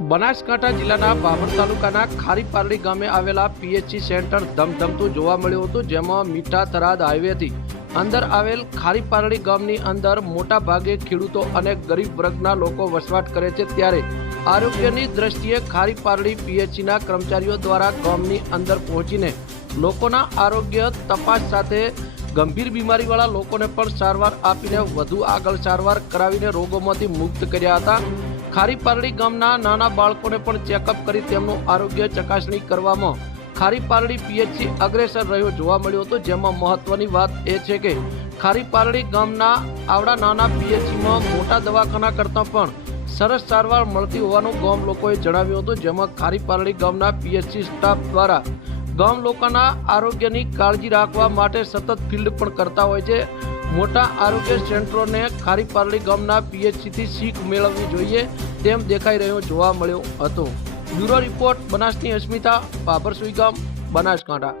બનાસકાંઠા જિલ્લાના બાબર તાલુકાના ખારીપારડી ગામે આવેલા પીએચસી સેન્ટર ધમધમતું જોવા મળ્યું હતું, જેમાં મીઠા થરાદ હાઈવેથી અંદર આવેલ ખારીપારડી ગામની અંદર મોટા ભાગે ખેડૂતો અને ગરીબ વર્ગના લોકો વસવાટ કરે છે, ત્યારે આરોગ્યની દ્રષ્ટિએ ખારીપારડી પીએચસીના કર્મચારીઓ દ્વારા ગામની અંદર પહોંચીને લોકોના આરોગ્ય તપાસ સાથે ગંભીર બીમારીવાળા લોકોને પણ સારવાર આપીને વધુ આગળ સારવાર કરાવીને રોગોમાંથી મુક્ત કર્યા હતા. ખારીપારડી ગામના નાના બાળકોને પણ ચેકઅપ કરી તેમનું આરોગ્ય ચકાસણી કરવામાં ખારીપારડી પીએચસી અગ્રેસર રહ્યો જોવા મળ્યો હતો. જેમાં મહત્વની વાત એ છે કે ખારીપારડી ગામના આવડા નાના પીએચસીમાં મોટા દવાખાના કરતાં પણ સરસ સારવાર મળતી હોવાનું ગામ લોકોએ જણાવ્યું હતું. જેમાં ખારીપારડી ગામના પીએચસી સ્ટાફ દ્વારા ગામ લોકોના આરોગ્યની કાળજી રાખવા માટે સતત ફિલ્ડ પણ કરતા હોય છે. મોટા આરોગ્ય સેન્ટરોને ખારીપારડી ગામના પીએચસીથી શીખ મેળવવી જોઈએ. તેમ દેખાઈ રહ્યો જોવા મળ્યો હતો. બ્યુરો રિપોર્ટ બનાસની અસ્મિતા બાબરસુઈ ગામ બનાસકાંઠા.